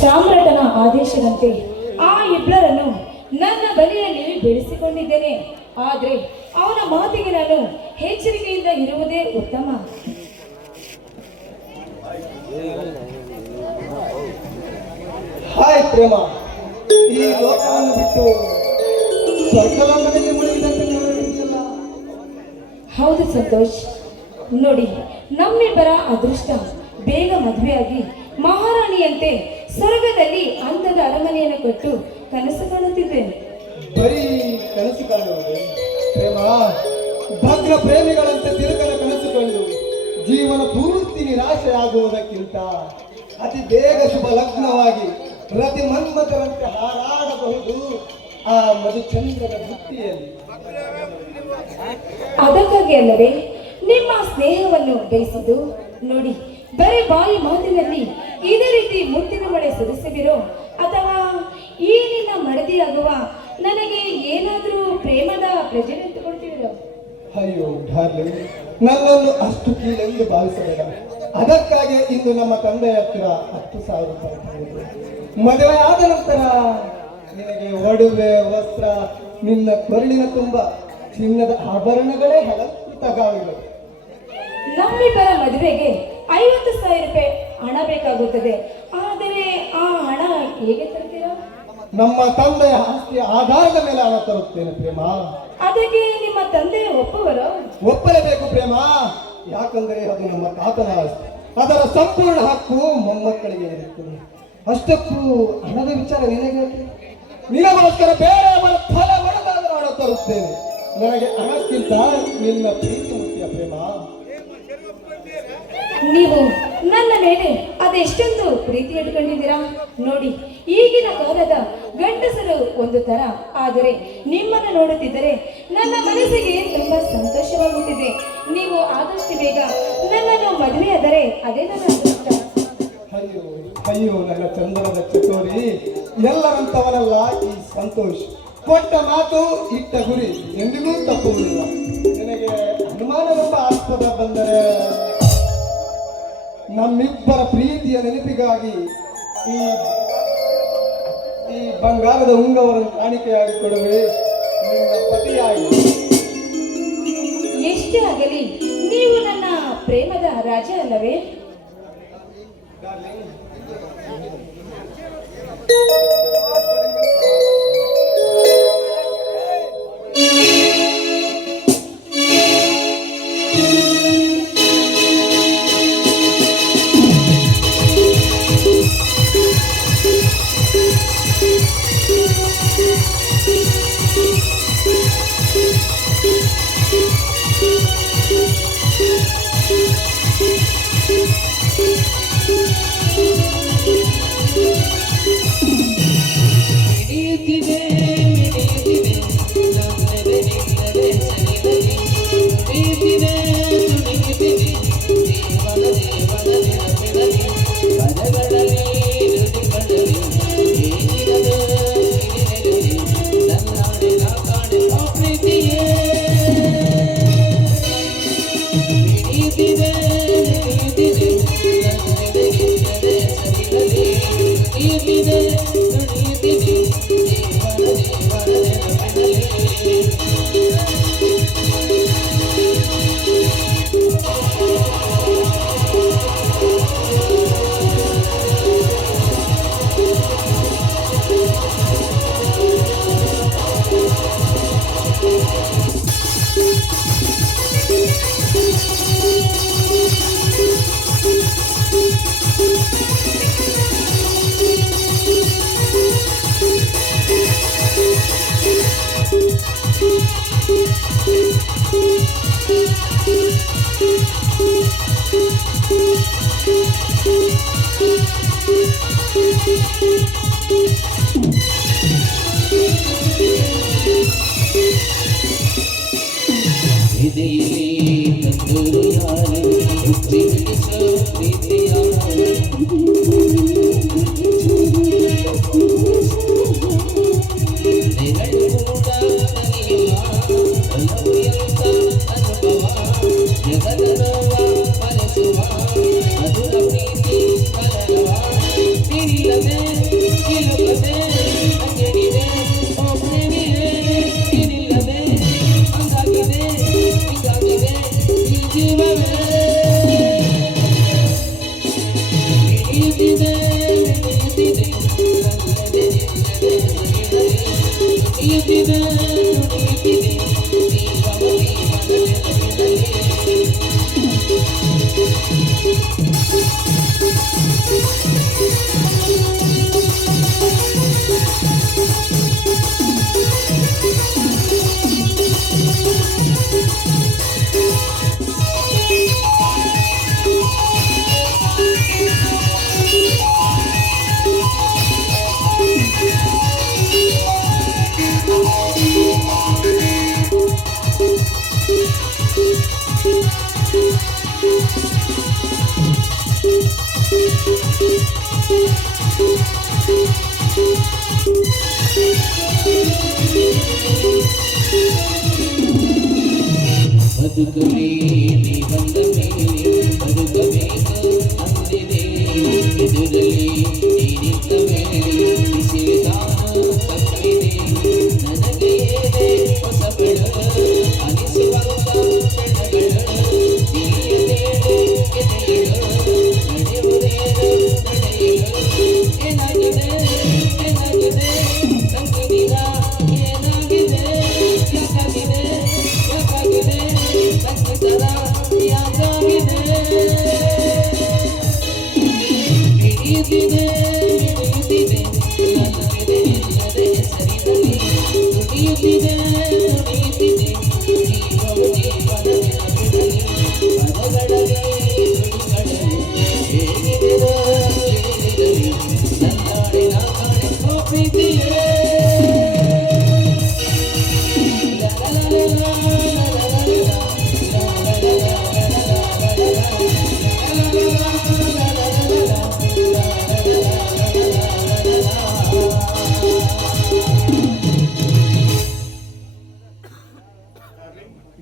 ಸಾಮ್ರಾಟನ ಆದೇಶದಂತೆ ಆ ಇಬ್ಬರನ್ನು ನನ್ನ ಬಳಿಯಲ್ಲಿ ಬೆಳೆಸಿಕೊಂಡಿದ್ದೇನೆ. ಆದರೆ ಅವನ ಮಾತಿಗೆ ನಾನು ಎಚ್ಚರಿಕೆಯಿಂದ ಇರುವುದೇ ಉತ್ತಮ. ಹಾಯ್ ಪ್ರೇಮ, ಈ ಲೋಕವನ್ನು ಬಿಟ್ಟು ಸ್ವರ್ಗದ ಮನೆಗೆ ಮುಳುಗಿದಂತೆ ಇದೆಯಲ್ಲ. ಹೌದು ಸಂತೋಷ್, ನೋಡಿ ನಮ್ಮಿಬ್ಬರ ಅದೃಷ್ಟ ಬೇಗ ಮದುವೆಯಾಗಿ ಮಹಾರಾಣಿಯಂತೆ ಸ್ವರ್ಗದಲ್ಲಿ ಅಂದದ ಅರಮನೆಯನ್ನು ಕೊಟ್ಟು ಕನಸು ಕಾಣುತ್ತಿದ್ದೇನೆ. ಬರೀ ಕನಸು ಕಾಣುವುದು ಪ್ರೇಮ, ಭಗ್ನ ಪ್ರೇಮಿಗಳಂತೆ ತಿರುಗನ ಕನಸು ಕಂಡು ಜೀವನ ಪೂರ್ತಿ ನಿರಾಶೆಯಾಗುವುದಕ್ಕಿಂತ ಅತಿ ಬೇಗ ಶುಭ ಲಗ್ನವಾಗಿ ಪ್ರತಿ ಮನ್ಮಥರಂತೆ ಹಾರಾಡಬಹುದು ಆ ಮಧುಚಂದ್ರದ ವೃತ್ತಿಯಲ್ಲಿ. ಅದಕ್ಕಾಗಿ ಅಲ್ಲವೇ ನಿಮ್ಮ ಸ್ನೇಹವನ್ನು ಬಯಸಿದ್ದು. ನೋಡಿ, ಬರೀ ಬಾಯಿ ಮಾತಿನಲ್ಲಿ ಇದೇ ರೀತಿ ಮುತ್ತಿನ ಮಳೆ ಸುರಿಸುವಿರೋ ಅಥವಾ ಈ ನಿನ್ನ ಮಡದಿಯಾಗುವ ನನಗೆ ಏನಾದರೂ ಪ್ರೇಮದ ಪ್ರೆಜರ್ ಕೊಡ್ತೀವಿರೋ? ಅಯ್ಯೋ ಡಾರ್ಲಿಂಗ್, ನನ್ನನ್ನು ಅಷ್ಟು ಕೀಳೆಂದು ಭಾವಿಸಬೇಡ. ಅದಕ್ಕಾಗಿ ಇಂದು ನಮ್ಮ ತಂದೆಯ ಹತ್ತಿರ 10,000 ರೂಪಾಯಿ ತಗೊಂಡಿದ್ದೆ. ಮದುವೆ ಆದ ನಂತರ ನಿನಗೆ ಒಡವೆ, ವಸ್ತ್ರ, ನಿನ್ನ ಕೊರಳಿನ ತುಂಬ ಚಿನ್ನದ ಆಭರಣಗಳೇ ಅಲಂಕೃತವಾಗಿವೆ. ನಮ್ಮಿಬ್ಬರ ಮದುವೆಗೆ 50,000 ರೂಪಾಯಿ ಹಣ ಬೇಕಾಗುತ್ತದೆ. ಆದರೆ ಆ ಹಣ ಹೇಗೆ ತರ್ತೀರಾ? ನಮ್ಮ ತಂದೆಯ ಆಸ್ತಿಯ ಆಧಾರದ ಮೇಲೆ ಹಣ ತರುತ್ತೇನೆ ಪ್ರೇಮ. ಅದಕ್ಕೆ ನಿಮ್ಮ ತಂದೆ ಒಪ್ಪುವರೋ? ಒಪ್ಪಲೇಬೇಕು ಪ್ರೇಮ, ಯಾಕಂದರೆ ಅದು ನಮ್ಮ ತಾತನ ಆಸ್ತಿ. ಅದರ ಸಂಪೂರ್ಣ ಹಕ್ಕು ಮೊಮ್ಮಕ್ಕಳಿಗೆ ಇರುತ್ತದೆ. ಅಷ್ಟಕ್ಕೂ ಹಣದ ವಿಚಾರ ನಿನಗೆ ನಿನಗೋಸ್ಕರ ಬೇರೆಯವರ ಫಲ ಒಡೆದಾದರೂ ಹಣ ತರುತ್ತೇನೆ. ನನಗೆ ಹಣಕ್ಕಿಂತ ನಿನ್ನ ಪ್ರೀತಿ ಮುಖ್ಯ ಪ್ರೇಮ. ನೀವು ನನ್ನ ಮೇಲೆ ಅದೆಷ್ಟೊಂದು ಪ್ರೀತಿ ಇಟ್ಕೊಂಡಿದ್ದೀರಾ. ನೋಡಿ, ಈಗಿನ ಕಾಲದ ಗಂಡಸರು ಒಂದು ತರ, ಆದರೆ ನಿಮ್ಮನ್ನು ನೋಡುತ್ತಿದ್ದರೆ ನನ್ನ ಮನಸ್ಸಿಗೆ ತುಂಬಾ ಸಂತೋಷವಾಗುತ್ತಿದೆ. ನೀವು ಆದಷ್ಟು ಬೇಗ ನನ್ನನ್ನು ಮದುವೆಯಾದರೆ ಅದೇ ನನ್ನ ಅದೃಷ್ಟ. ಅಯ್ಯೋ ಅಯ್ಯೋ ನನ್ನ ಚಂದನದ ಚಕೋರಿ, ಎಲ್ಲರಂತವನಲ್ಲ ಈ ಸಂತೋಷ್. ಕೊಟ್ಟ ಮಾತು ಇಟ್ಟ ಗುರಿ ಎಂದಿಗೂ ತಪ್ಪುವುದಿಲ್ಲ. ನಿನಗೆ ಅನುಮಾನವೆಂಬ ಆಸ್ಪದ ಬಂದರೆ ನಮ್ಮಿಬ್ಬರ ಪ್ರೀತಿಯ ನೆನಪಿಗಾಗಿ ಈ ಬಂಗಾರದ ಉಂಗವರನ್ನು ಕಾಣಿಕೆಯಾಗಿ ಕೊಡುವೆ. ನಿನ್ನ ಪತಿಯಾಗಿ ಎಷ್ಟೇ ಆಗಲಿ ನೀವು ನನ್ನ ಪ್ರೇಮದ ರಾಜ ಅಲ್ಲವೇ? ಜಗದನವ ಮನಸುವ ಅದು ಪ್ರೀತಿ ಕಲರವ ಬದುಕಲಿ ನೀ ಬಂದ ಮೇಲೆ ಬದುಕಬೇಕು ಅಂದಿದೆ ಎದುರಲಿ ನೀ ನಿಂತ ಮೇಲೆ ಬಿಸಿಲು ತಾನು ತಪ್ಪಿದೆ ನನಗೆ ಏನೇ ಹೊಸ ಬೆಳಕು ಅನಿಸುವಂತ ಕ್ಷಣಗಳು ತಿಳಿಯದೇನೆ ಎದೆಯಳು ನಡೆಯುವುದೇನು ನಡೆಯಲು ಏನಾಗಿದೆ ಏನಾಗಿದೆ ಸಂಗೀತ ಏನಾಗಿದೆ ಯಾಕಾಗಿದೆ ಯಾಕಾಗಿದೆ ಸಂಗೀತರ ಯಾಕಾಗಿದೆ ಹಿಡಿಯುತ್ತಿದೆ ಹಿಡಿಯುತ್ತಿದೆ ನನ್ನದೆ ಇಲ್ಲದೆ ಹೆಸರಿನಲ್ಲಿ ನುಡಿಯುತ್ತಿದೆ ನುಡಿಯುತ್ತಿದೆ ಜೀವವು ಜೀವನ ನೆನಪಿನಲ್ಲಿ ಪದಗಳೇ ನುಡಿಗಳೇ ಹೇಗಿದೆಯೋ ತಿಳಿದಿರಲಿ ನನ್ನಾಡೆ ನಾ ಕಾಣೆ ಪ್ರೀತಿಯೇ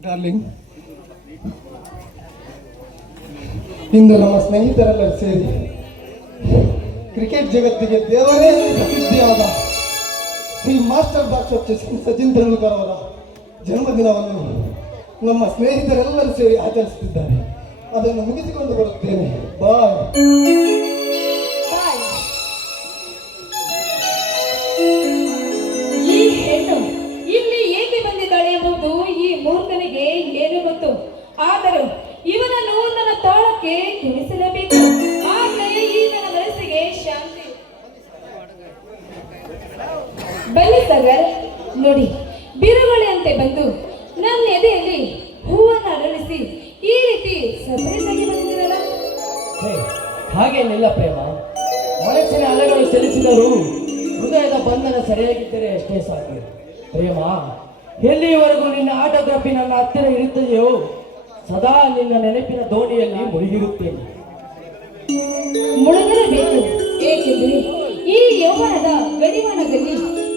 ಡಾರ್ಲಿಂಗ್, ಇಂದು ನಮ್ಮ ಸ್ನೇಹಿತರೆಲ್ಲರೂ ಸೇರಿ ಕ್ರಿಕೆಟ್ ಜಗತ್ತಿಗೆ ದೇವರೇ ಪ್ರಸಿದ್ಧಿಯಾದ ಈ ಮಾಸ್ಟರ್ ಬಾಕ್ಸರ್ ಸಚಿನ್ ತೆಂಡೂಲ್ಕರ್ ಅವರ ಜನ್ಮದಿನವನ್ನು ನಮ್ಮ ಸ್ನೇಹಿತರೆಲ್ಲರೂ ಸೇರಿ ಆಚರಿಸುತ್ತಿದ್ದಾರೆ. ಅದನ್ನು ಮುಗಿಸಿಕೊಂಡು ಬರುತ್ತೇನೆ. ಬಾಯ್. ಬಾಯ್. ಈ ಹೆಣ್ಣು ಇಲ್ಲಿ ಏಕೆ ಬಂದಿದ್ದಾಳೆ ಎಂಬುದು ಈ ಮೂರ್ಖನಿಗೆ ಏನು ಗೊತ್ತು. ಆದರೂ ಇವನನ್ನು ನನ್ನ ತಾಳಕ್ಕೆ ಕುಣಿಸಲೇಬೇಕು. ಆಗಲೇ ಈ ನನ್ನ ಮನಸ್ಸಿಗೆ ಶಾಂತಿ. ಬನ್ನಿ ಸಾಗರ್, ನೋಡಿ, ಬಿರುಗಾಳಿಯಂತೆ ಬಂದು ನನ್ನ ಎದೆಯಲ್ಲಿ ಹೂವನ್ನು ಅರಳಿಸಿ ಈ ರೀತಿ ಸರ್ಪ್ರೈಸ್ ಆಗಿ ಬಂದಿರಲ್ಲ. ಹಾಗೇನಿಲ್ಲ ಪ್ರೇಮ, ಮನಸ್ಸಿನ ಅಲೆಗಳು ಚಲಿಸಿದರೂ ಹೃದಯದ ಬಂಧನ ಸರಿಯಾಗಿದ್ದರೆ ಅಷ್ಟೇ ಸಾಕು. ಪ್ರೇಮ, ಎಲ್ಲಿಯವರೆಗೂ ನಿನ್ನ ಆಟೋಗ್ರಾಫಿ ನನ್ನ ಹತ್ತಿರ ಇರುತ್ತದೆಯೋ ಸದಾ ನಿನ್ನ ನೆನಪಿನ ದೋಣಿಯಲ್ಲಿ ಮುಳುಗಿರುತ್ತೇನೆ. ಮುಳುಗಲೇಬೇಕು, ಏಕೆಂದರೆ ಈ ಯೌವನದ ಗಡಿವಾಣದಲ್ಲಿ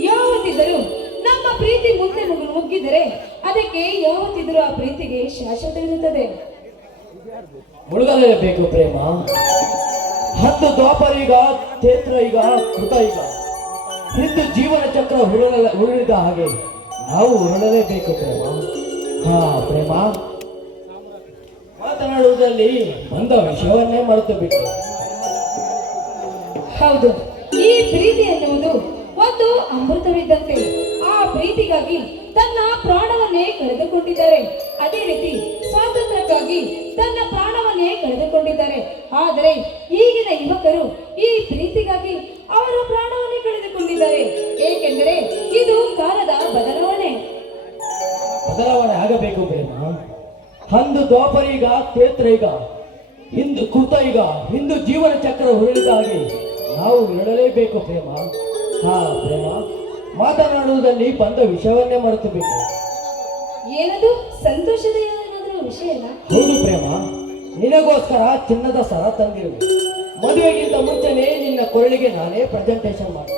ಯಾವತ್ತಿದ್ದರೂ ನಮ್ಮ ಪ್ರೀತಿ ಮುಂದೆ ಮುಗ್ಗಿದರೆ ಅದಕ್ಕೆ ಯಾವತ್ತಿದ್ದರೂ ಆ ಪ್ರೀತಿಗೆ ಶಾಶ್ವತವಿರುತ್ತದೆ. ಮುಳುಗಲೇಬೇಕು ಪ್ರೇಮ. ಹತ್ತು ದ್ವಾಪರ ಈಗ, ಕ್ಷೇತ್ರ ಈಗ, ಕೃತ ಈಗ, ಹಿಂದು ಜೀವನ ಚಕ್ರ ಉರುಳಿದ ಹಾಗೆ ನಾವು ಉರುಳಲೇಬೇಕು ಪ್ರೇಮ. ಹಾ ಪ್ರೇಮ, ಮಾತನಾಡುವುದರಲ್ಲಿ ಬಂದ ವಿಷಯವನ್ನೇ ಮರೆತು ಬಿಟ್ಟು. ಹೌದು, ಈ ಪ್ರೀತಿ ಎನ್ನುವುದು ಒಂದು ಅಮೃತವಿದ್ದಂತೆ. ಆ ಪ್ರೀತಿಗಾಗಿ ತನ್ನ ಪ್ರಾಣವನ್ನೇ ಕಳೆದುಕೊಂಡಿದ್ದಾರೆ. ಅದೇ ರೀತಿ ಸ್ವಾತಂತ್ರ್ಯಕ್ಕಾಗಿ ತನ್ನ ಪ್ರಾಣವನ್ನೇ ಕಳೆದುಕೊಂಡಿದ್ದಾರೆ. ಆದರೆ ಈಗಿನ ಯುವಕರು ಈ ಪ್ರೀತಿಗಾಗಿ ಅವರ ಪ್ರಾಣವನ್ನೇ ಕಳೆದುಕೊಂಡಿದ್ದಾರೆ. ಏಕೆಂದರೆ ಇದು ಕಾಲದ ಬದಲಾವಣೆ. ಬದಲಾವಣೆ ಆಗಬೇಕು ಪ್ರೇಮ. ಅಂದು ದ್ವಾಪರ ಈಗ, ಕ್ಷೇತ್ರ ಈಗ, ಇಂದು ಕೃತ ಈಗ, ಹಿಂದು ಜೀವನ ಚಕ್ರ ಉರುಳಿದ ಹಾಗೆ ನಾವು ಇರಲೇಬೇಕು ಪ್ರೇಮ. ಹಾ ಪ್ರೇಮ, ಮಾತನಾಡುವುದಲ್ಲಿ ಬಂದ ವಿಷಯವನ್ನೇ ಮರೆತು ಬಿಟ್ಟು. ಏನದು ಸಂತೋಷದ ಏನಾದರೂ ವಿಷಯನ? ಹೌದು ಪ್ರೇಮ, ನಿನಗೋಸ್ಕರ ಚಿನ್ನದ ಸರ ತಂದಿರುವೆ. ಮದುವೆಗಿಂತ ಮುಂಚೆನೆ ನಿನ್ನ ಕೊರಳಿಗೆ ನಾನೇ ಪ್ರೆಸೆಂಟೇಷನ್ ಮಾಡಿ.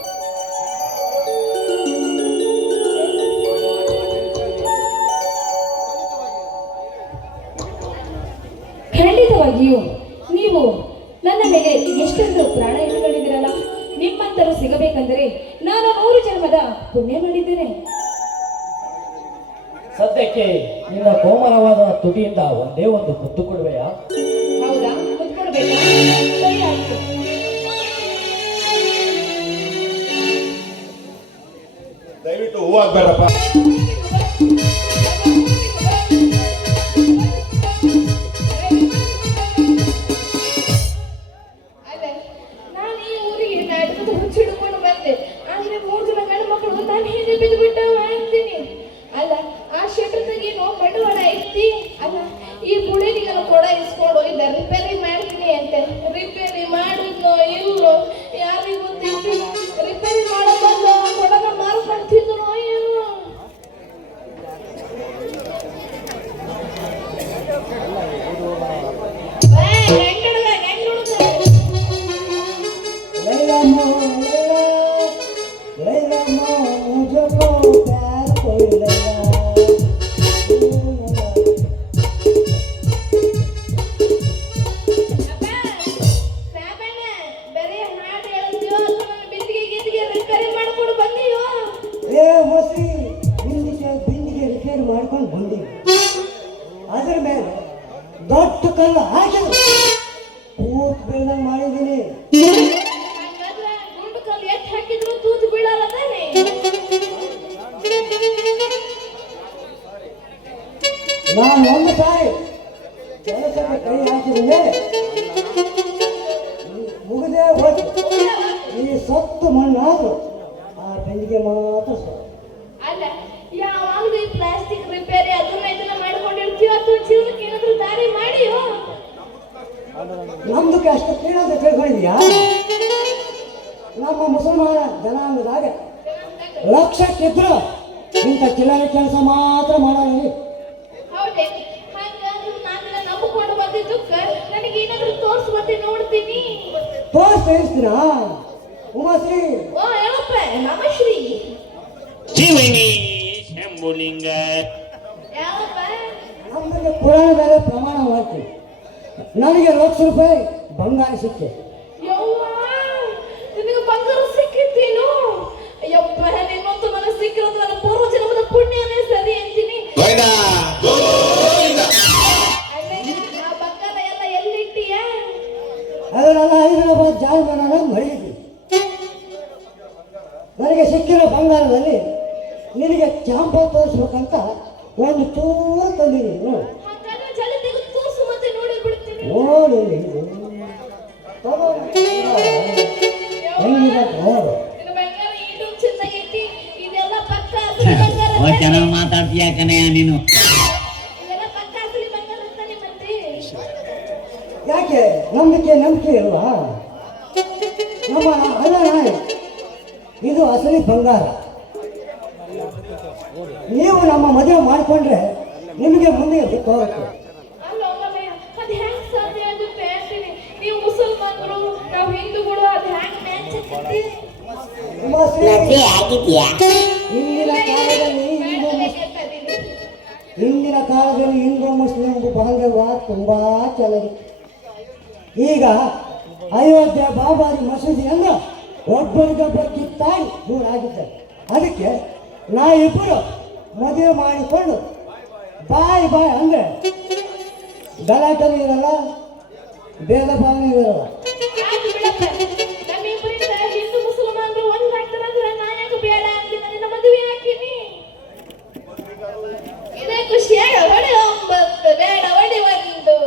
ಖಂಡಿತವಾಗಿಯೂ ನೀವು ನನ್ನ ಮೇಲೆ ಎಷ್ಟೊಂದು ಪ್ರಾಣ ಇಟ್ಟುಕೊಂಡಿದ್ದೀರಲ್ಲ. ನಿಮ್ಮಂತರೂ ಸಿಗಬೇಕೆಂದರೆ ನಾನು 100 ಜನ್ಮದ ಪುಣ್ಯ ಮಾಡಿದ್ದೇನೆ. ಸದ್ಯಕ್ಕೆ ನಿನ್ನ ಕೋಮಲವಾದ ತುಟಿಯಿಂದ ಒಂದೇ ಒಂದು ಮುತ್ತು ಕೊಡುವೆಯಾ? ಹೌದಾ? ಮುತ್ಕೊಡ್ಬೇಕಾ? ಸರಿ ಆಯ್ತು. ಹೂವಾಗ್ ಬೇಡಪ್ಪ. ಅಲ್ಲ, ನಾನು ಈ ಊರಿಗೆ ನಾಟಕದ ಹುಚ್ಚಿಡ್ಕೊಂಡು ಬಂದೆ. ಆದ್ರೆ 3 ಜನ ಗಂಡು ಮಕ್ಕಳು ನಾನು ಹಿಂದೆ ಬಿದ್ದು ಬಿಟ್ಟವ ಅಂತೀನಿ. ಅಲ್ಲ, ಆ ಶೆಟ್ರದಾಗೇನೋ ಬಂಡವಾಳ ಐತಿ. ಅಲ್ಲ, ಈ ಬುಳಿನಿಗೆಲ್ಲ ಕೊಡ ಇಸ್ಕೊಂಡು ಇಲ್ಲ ರಿಪೇರಿ ಮಾಡ್ತೀನಿ ಅಂತೆ. ರಿಪೇರಿ ಮಾಡಿದ್ನೋ ಇಲ್ಲೋ ಯಾರಿಗೂ ಗೊತ್ತಿತ್ತು. ರಿಪೇರಿ ಮಾಡೋ ಬಂದು ಆ ಕೊಡನ ಮಾರ್ಕೊಂಡು ತಿಂದನೋ ಏನೋ. लैला लैला मुझको प्यार कोई लैला ಏ ಮೋಸಿ ಬಿಂದಿಗೆ ರಿಪೇರಿ ಮಾಡ್ಕೊಂಡು ಬಂದೀವಿ. ಅದ್ರ ಮೇಲೆ ದೊಡ್ಡ ಕಲ್ಲು ಹಾಕಿದ್ರು ಕೂತ್ ಬೀಳ್ದಂಗೆ ಮಾಡಿದ್ದೀನಿ. ಹಾಕಿದ್ರು ತೂತು ಬೀಳಲ್ಲ ತಾನೆ. ನಾನು ಒಂದು ಸಾರಿ ಕೆಲಸಕ್ಕೆ ಕೈ ಹಾಕಿದ ಮೇಲೆ ಮುಗದೆ ಹೋಯ್ತು. ಈ ಸತ್ತು ಮಣ್ಣಾದ್ರು ಆ ಬೆಂದಿಗೆ ಮಾತ್ರ ಸತ್ತು. ಅಲ್ಲ, ಯಾವಾಗಲೂ ಈ ಪ್ಲಾಸ್ಟಿಕ್ ರಿಪೇರಿ ಅದನ್ನ ಇದನ್ನ ಮಾಡ್ಕೊಂಡಿರ್ತೀವಿ. ಅಥವಾ ಜೀವನಕ್ಕೆ ಏನಾದ್ರೂ ದಾರಿ ಮಾಡಿಯೋ. ನಮ್ದಕ್ಕೆ ಅಷ್ಟು ಕೇಳೋದು ತಿಳ್ಕೊಂಡಿದ್ಯಾ? ನಮ್ಮ ಮುಸಲ್ಮಾನ ಜನಾಂಗದಾಗ ಲಕ್ಷಕ್ಕಿದ್ರು ಇಂಥ ಚಿಲ್ಲರೆ ಕೆಲಸ ಮಾತ್ರ ಮಾಡೋದು. ಹೌದೇ? ಹಾಗಾದ್ರೆ ನಾನು ನಂಬಿಕೊಂಡು ಬಂದಿದ್ದಕ್ಕ ನನಗೆ ಏನಾದ್ರೂ ತೋರಿಸುವಂತೆ ನೋಡ್ತೀನಿ. ತೋರಿಸ್ತೀನ ಉಮಾಶ್ರೀ. ಓ ಹೇಳಪ್ಪ. ನಮಶ್ರೀ. ಶಿವನೇ ಶಂಭುಲಿಂಗ. ಯಾವಪ್ಪ? ನಮ್ಮಲ್ಲಿ ಪುರಾಣ ಮೇಲೆ ಪ್ರಮಾಣ ಮಾಡ್ತೀವಿ. ನನಗೆ ₹1,00,000 ಬಂಗಾರ ಸಿಕ್ಕೆ. ಯವ್ವ, ನಿನಗೆ ಬಂಗಾರ ಸಿಕ್ಕಿತ್ತೇನು? ಯಪ್ಪ, ನಿನ್ನಂತೂ ನನಗೆ ಸಿಕ್ಕಿರೋದು ನನ್ನ ಪೂರ್ವ ಜನ್ಮದ ಪುಣ್ಯನೇ ಸರಿ ಅಂತೀನಿ. ಗೋವಿಂದ, ಗೋವಿಂದ. ಅಲ್ಲೇ ಆ ಬಂಗಾರ ಎಲ್ಲ ಎಲ್ಲಿಟ್ಟೀಯ? ಅದನ್ನೆಲ್ಲ ಹೈದರಾಬಾದ್ ಜಾಲ್ಮನಾಗ ಮಡಗಿದ್ವಿ. ನನಗೆ ಸಿಕ್ಕಿರೋ ಬಂಗಾರದಲ್ಲಿ ನಿನಗೆ ಚಾಂಪ ತೋರಿಸ್ಬೇಕಂತ ಒಂದು ಚೂರು ತಂದಿದ್ದೀನಿ. ಹಾಗಾದ್ರೆ ಜಲ್ದಿ ತೆಗೆದು ತೋರಿಸು, ಮತ್ತೆ ನೋಡಿ ಬಿಡ್ತೀನಿ. ನೋಡು ಹೆಂಗಿದೆ ನೋಡು. ನಿನ್ನ ಬಂಗಾರ ಏನು ಚೆನ್ನಾಗೈತಿ. ಇದೆಲ್ಲ ಪಕ್ಕ ಅಸಲಿ ಬಂಗಾರ ಓ ತಾನೆ? ಚೆನ್ನಾಗಿ ಮಾತಾಡ್ತೀಯ ಕಣಯ್ಯ ನೀನು. ಇದೆಲ್ಲ ಪಕ್ಕ ಅಸಲಿ ಬಂಗಾರ ತಾನೆ ಮತ್ತೆ? ಯಾಕೆ ನಂಬಿಕೆ ಇಲ್ವಾ? ನಮ್ಮ ಅಲ್ಲ, ಇದು ಅಸಲಿ ಬಂಗಾರ. ನೀವು ನಮ್ಮ ಮದುವೆ ಮಾಡಿಕೊಂಡ್ರೆ ನಿಮಗೆ ಮುಂದೆ ಗೊತ್ತಾಗುತ್ತೆ. ಅಲ್ಲ ಮಾಮಯ್ಯ, ಅದು ಹೆಂಗ್ ಸಾಧ್ಯ ಆಗುತ್ತೆ ಅಂತೀನಿ. ನೀವು ಮುಸಲ್ಮಾನರು, ನಾವು ಹಿಂದೂಗಳು, ಅದು ಹೆಂಗ್ ಮ್ಯಾಚ್ ಆಗ್ತೈತಿ? ಮದ್ವೆ ಆಗಿದ್ಯಾ? ಹಿಂದಿನ ಕಾಲದಲ್ಲಿ ಹಿಂದೂ ಮುಸ್ಲಿಂ ಬಾಂಧವ್ಯ ತುಂಬಾ ಚೆನ್ನಾಗಿತ್ತು. ಈಗ ಅಯೋಧ್ಯೆ ಬಾಬಾರಿ ಮಸೂದಿಯನ್ನು ಒಬ್ಬರಿಗೊಬ್ಬ ಕಿತ್ತಾಡಿ ದೂರ ಆಗಿದ್ದಾರೆ. ಅದಕ್ಕೆ ನಾವಿಬ್ಬರು ಮದುವೆ ಮಾಡಿಕೊಂಡು ಬಾಯ್ ಅಂದ್ರೆ ಗಲಾಟೆನೂ ಇರಲ್ಲ, ಭೇದ ಭಾವನೆ ಇರಲ್ಲ. ಆಯ್ತು ಬಿಡಪ್ಪ, ನಮ್ಮಿಬ್ಬರಿಂದ ಹಿಂದೂ ಮುಸಲ್ಮಾನರು ಒಂದಾಗ್ತಾರಂದ್ರೆ ನಾ ಯಾಕೆ ಬೇಡ ಅಂತೀನಿ. ನಿನ್ನ ಮದುವೆ ಹಾಕಿನಿ. ಇದೇ ಖುಷಿಯಾಗ ಹೊಡೆ 9 ಬೇಡ ಹೊಡೆ 1.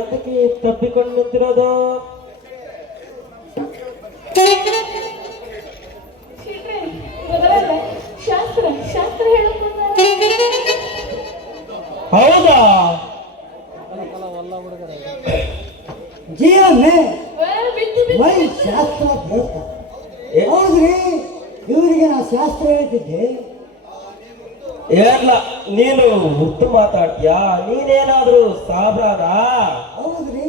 ಎಂತಕ್ಕೆ ತಪ್ಪಿಕೊಂಡು ನಿಂತಿರೋದು? ಶೆಟ್ರೆ, ಮೊದಲಲ್ಲ ಶಾಸ್ತ್ರ ಶಾಸ್ತ್ರ ಹೇಳಕ್ ಹೌದಾ? ಜೀವನ ಬಿದ್ದು ಮೈ ಶಾಸ್ತ್ರ ಬೇಕು. ಹೌದ್ರಿ, ಇವರಿಗೆ ನಾ ಶಾಸ್ತ್ರ ಹೇಳ್ತಿದ್ದೆ. ಏನ್ಲ ನೀನು ಉತ್ತು ಮಾತಾಡ್ತೀಯಾ? ನೀನೇನಾದ್ರೂ ಸಾಬ್ರಾದ? ಹೌದ್ರಿ,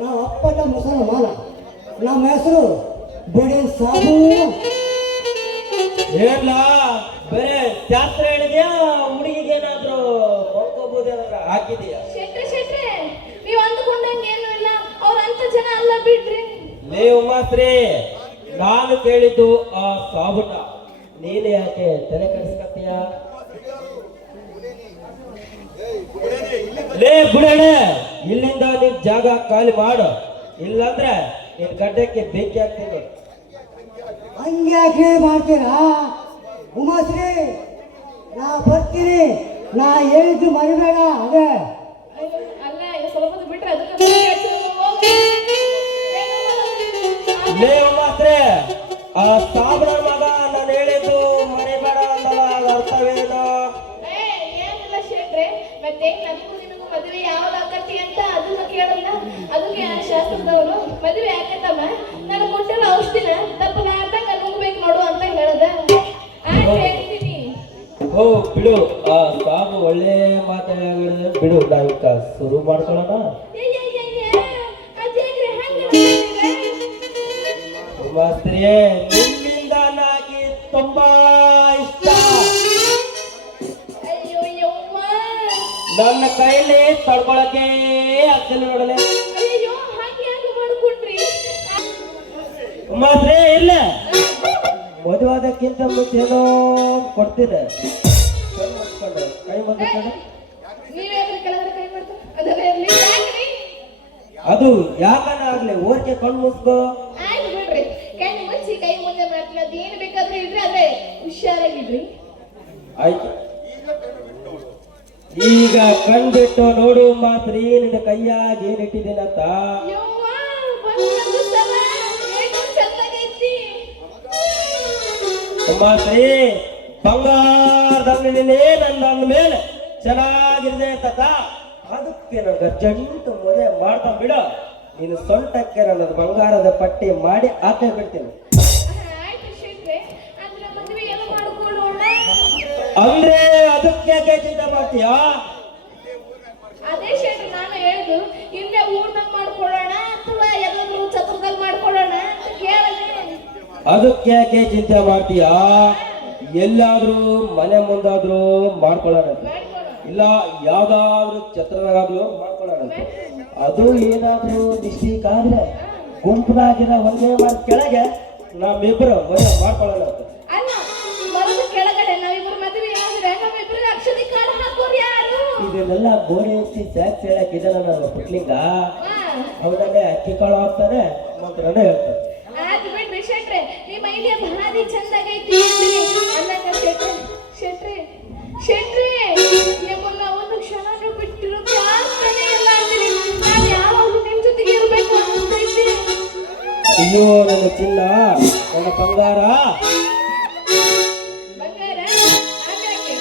ನಾವು ಅಪ್ಪಟ ಮುಸಲ್ಮಾನ. ನಮ್ಮ ಹೆಸರು ಬಡಿ ಸಾಬು. ಏನ್ಲ ಬೇರೆ ಶಾಸ್ತ್ರ ಹೇಳಿದ್ಯಾ? ಹುಡುಗಿಗೇನಾದ್ರೂ ಮಲ್ಕೋಬಹುದೇನಾದ್ರೂ ಹಾಕಿದ್ಯಾ? ಶೆಟ್ರೆ ನೀವು ಅಂದ್ಕೊಂಡಂಗೆ ಏನು ಇಲ್ಲ, ಅವ್ರ ಅಂತ ಜನ ಅಲ್ಲ ಬಿಡ್ರಿ. ನೀವು ಮಾತ್ರಿ, ನಾನು ಕೇಳಿದ್ದು ಆ ಸಾಬುನ. ನೀನು ಯಾಕೆ ತಲೆ ಕೆಡಿಸ್ಕತ್ತೀಯ? ಲೇ ಬುಡಣೆ, ಇಲ್ಲಿಂದ ನೀನ್ ಜಾಗ ಖಾಲಿ ಮಾಡು, ಇಲ್ಲಾಂದ್ರೆ ನಿನ್ ಗಡ್ಡಕ್ಕೆ ಬೆಂಕಿ ಹಾಕ್ತೀನಿ. ಹಂಗ್ಯಾಕೆ ಮಾಡ್ತೀರಾ ಉಮಾಶ್ರೀ? ನಾ ಬರ್ತೀನಿ, ನಾ ಹೇಳಿದ್ದು ಮರಿಬೇಡ. ಅದೇ ಅಯ್ಯೋ, ಅಲ್ಲ ಇದು ಸ್ವಲ್ಪ ಹೊತ್ತು ಬಿಟ್ರೆ ಅದಕ್ಕೆ ಬೆಂಕಿ ಹಚ್ಚೋದು. ಹೋಗು. ಲೇ ಮಾತ್ರೆ, ಆ ಸಾಬ್ರ ಮಗ ನಾನು ಹೇಳಿದ್ದು ಮರಿಬೇಡ ಅನ್ನಲ್ಲ, ಅದ್ರ ಅರ್ಥವೇನು? ಏನಿಲ್ಲ ಶೆಟ್ರೆ, ಮತ್ತೆ ನನಗೂ ನಿನಗೂ ಮದುವೆ ಯಾವಾಗ ಆಕತಿ ಅಂತ ಅದನ್ನ ಕೇಳಲ್ಲ. ಅದಕ್ಕೆ ಆ ಶಾಸ್ತ್ರದವರು ಮದುವೆ ಆಕತ್ತಮ್ಮ, ನಾನು ಕೊಟ್ಟಿರೋ ಔಷಧಿನ ತಪ್ಪಲಾರ್ದಂಗ ನುಂಗ್ಬೇಕು ನೋಡು ಅಂತ ಹೇಳದ. ಹೇಳ್ತೀನಿ. ಓ ಬಿಡು, ಆ ಸಾಬು ಒಳ್ಳೆ ಮಾತಾಡಿದ್ರೆ ಬಿಡು, ನಾವೀಗ ಶುರು ಮಾಡ್ಕೊಳ್ಳೋಣ. ಅದೇನ್ರಿ ಹಂಗ ಮಾಸ್ತ್ರಿಯೇ, ನಿಮ್ಮಿಂದ ನನಗೆ ತುಂಬಾ ಇಷ್ಟ. ಅಯ್ಯೋ ಯವ್ವ, ನನ್ನ ಕೈಲಿ ತಡ್ಕೊಳಕ್ಕೆ ಆಗ್ತಿಲ್ಲ ನೋಡಲೆ. ಅಯ್ಯೋ ಹಾಗೆ ಯಾಕೆ ಮಾಡ್ಕೊಂಡ್ರಿ? ಮಾಸ್ತ್ರಿ ಇಲ್ಲ, ಮದುವಾದಕ್ಕಿಂತ ಮುಂಚೆ ಏನೋ ಕೊಡ್ತೀನಿ. ಕೈ ಮುಚ್ಕೊಂಡು, ಕೈ ಮುಚ್ಕೊಂಡು. ನೀವೇನ್ರಿ ಕೆಳಗಡೆ ಕೈ ಮಾಡ್ತಾರೆ? ಅದೆಲ್ಲ ಇರ್ಲಿ, ಯಾಕ್ರಿ? ಅದು ಯಾಕನ ಆಗ್ಲಿ, ಓರ್ಕೆ ಕಣ್ಣು ಮುಚ್ಕೋ. ಆಯ್ತು ಬಿಡ್ರಿ, ಕೈ ಮುಚ್ಚಿ ಕೈ ಮುಂದೆ ಮಾಡ್ತೀನಿ. ಅದು ಏನ್ ಬೇಕಾದ್ರೂ ಇಡ್ರಿ, ಆದ್ರೆ ಹುಷಾರಾಗಿಡ್ರಿ. ಆಯ್ತು, ಈಗ ಕಣ್ಬಿಟ್ಟು ನೋಡು ಮಾತ್ರಿ, ನಿನ್ನ ಕೈಯಾಗ ಏನಿಟ್ಟಿದ್ದೀನಂತ. ಯವ್ವ, ಬಂದು ಸಲ ಏನು ಚೆನ್ನಾಗೈತಿ. ಮಾತ್ರಿ, ಬಂಗಾರದಂಗಡಿನೇ ನನ್ನ ಅಂದ ಮೇಲೆ ಚೆನ್ನಾಗಿದೆ ಅಂತ. ಅದಕ್ಕೆ ನನಗೆ ಅರ್ಜೆಂಟ್ ಮದುವೆ ಮಾಡ್ತಾ ಬಿಡು. ನೀನು ಸೊಂಟಕ್ಕೆ ನನ್ನ ಬಂಗಾರದ ಪಟ್ಟಿ ಮಾಡಿ ಹಾಕೇ ಬಿಡ್ತೀನಿ. ಆಯ್ತು ಶೆಟ್ರೆ, ಅಂದ್ರೆ ಮದುವೆ ಎಲ್ಲ ಮಾಡ್ಕೊಳ್ಳೋಣ. ಅಂದ್ರೆ ಅದಕ್ಕೆ ಚಿಂತೆ ಮಾಡ್ತೀಯಾ? ಅದೇ ಶೆಟ್ರೆ ನಾನು ಹೇಳುದು, ಇಲ್ಲೇ ಊರ್ನಾಗ ಮಾಡ್ಕೊಳ್ಳೋಣ ಅಥವಾ ಎಲ್ಲಾದ್ರೂ ಛತ್ರದಲ್ಲಿ ಮಾಡ್ಕೊಳ್ಳೋಣ ಅಂತ ಕೇಳಿದೆ. ಅದಕ್ಕೆ ಚಿಂತೆ ಮಾಡ್ತೀಯಾ? ಎಲ್ಲಾದ್ರೂ ಮನೆ ಮುಂದಾದ್ರೂ ಮಾಡ್ಕೊಳ್ಳೋಣ, ಇಲ್ಲ ಯಾವ್ದಾದ್ರು ಛತ್ರದಾಗಾದ್ರೂ ಮಾಡ್ಕೊಳ್ಳೋಣ. ಅದು ಏನಾದ್ರೂ ಡಿಸ್ಟಿಕ್ ಆದ್ರೆ ಗುಂಪನಾಗಿರೋ ಒಂದೇ ಮಾಡಿ ಕೆಳಗೆ ನಮ್ಮಿಬ್ರು ಮನೆ ಮಾಡ್ಕೊಳ್ಳೋಣ. ಅಲ್ಲ, ಮರದ ಕೆಳಗಡೆ ನಾವಿಬ್ರು ಮದುವೆ ಆದ್ರೆ ನಮ್ಮಿಬ್ರು ಅಕ್ಷತೆ ಕಾರ್ಡ್ ಹಾಕೋರು ಯಾರು? ಇದನ್ನೆಲ್ಲ ಗೋಡೆ ಎತ್ತಿ ಸ್ಯಾಕ್ಸ್ ಹೇಳಕ್ ಇದೆಲ್ಲ ನನ್ನ ಪುಟ್ಲಿಂಗ. ಹಾ, ಅವನಲ್ಲೇ ಅಕ್ಕಿ ಕಾಳು ಹಾಕ್ತಾನೆ, ಮಂತ್ರನೇ ಹೇಳ್ತಾನೆ. ಆಯ್ತು ಬಿಡ್ರಿ ಶೆಟ್ರೆ, ನಿಮ್ಮ ಐಡಿಯಾ ಭಾರಿ ಚಂದಾಗೈತಿ ಅನ್ನಂಗ ಶೆಟ್ರೆ ನಿಮ್ಮನ್ನ ಒಂದು ಕ್ಷಣನೂ ಬಿಟ್ಟಿರೋದು ಆಗ್ತಾನೆ ಇಲ್ಲ ಅಂದ್ರಿ. ನಾನು ಯಾವಾಗಲೂ ನಿಮ್ ಜೊತೆಗೆ ಇರ್ಬೇಕು ಅನಿಸ್ತೈತಿ. ಅಯ್ಯೋ ನನ್ನ ಚಿನ್ನ, ನನ್ನ ಬಂಗಾರ. ಬಂಗಾರ ಆಗಾಕೆ.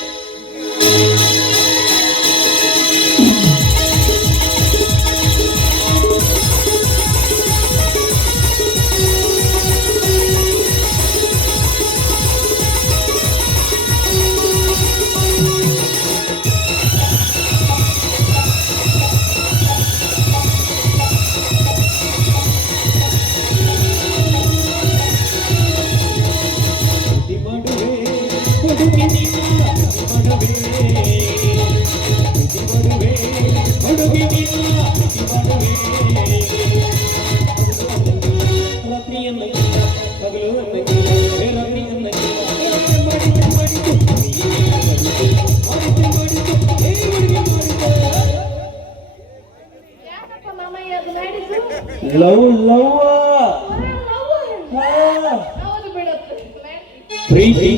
ಯಾಕಪ್ಪ ಮಾಮಯ್ಯ ಅದು ಮಾಡಿದ್ದು? ಲವ್ ಲವ್ ಹೌದು ಬಿಡಪ್ಪ. ಪ್ರೀತಿ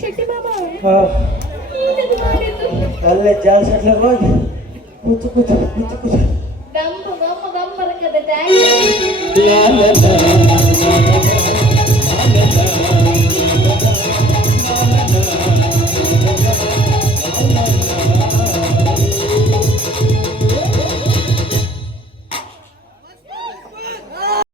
ಶೆಟ್ಟಿ ಬಾಬಾ ಹಾ ಏನದು ಮಾಡಿದ್ದು? ಅಲ್ಲೇ ಜಾಲ ಸಟ್ಲ ಹೋಗಿ ಕೂತು ಕೂತು ಕೂತು ಕೂತು ಗಮ್ಮ ಗಮ್ಮ ಗಮ್ಮರಕದ La la la